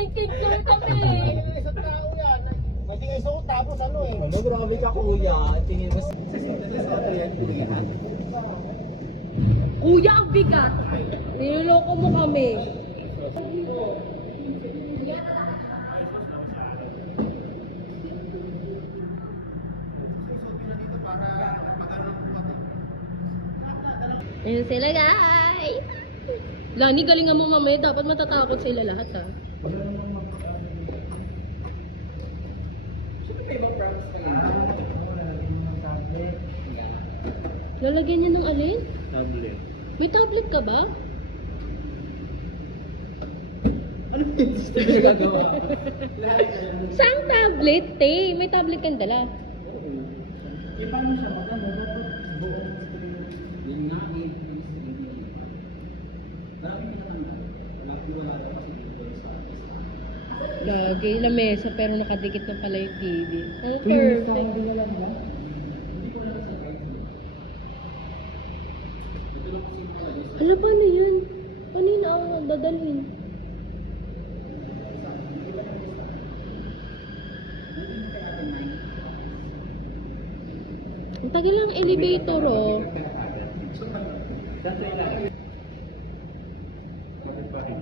Nag-tinkler kami. Isang tao yan. Pwede kayo suot tapos ano eh. Ano, grabe ka kuya. Tingin mo sa auto yan, kuya. Kuya, ang bigat. Niloloko mo kami. Ayun sila guys. Lani, galingan mo mamaya. Dapat matatakot sila lahat ha. Lalagyan niya ng alin? Tablet. May tablet ka ba? Ano yung gusto niya gagawa? Saan tablet, te? May tablet kang dala. Eh, paano siya magano? Buong yung nga, marami na naman. Magtiwala kasi dito sa Lagi na mesa pero nakadikit na pala yung TV. Ang perfect. Ano ba na yan? Kanina ako dadalhin. Ang tagal ng elevator oh.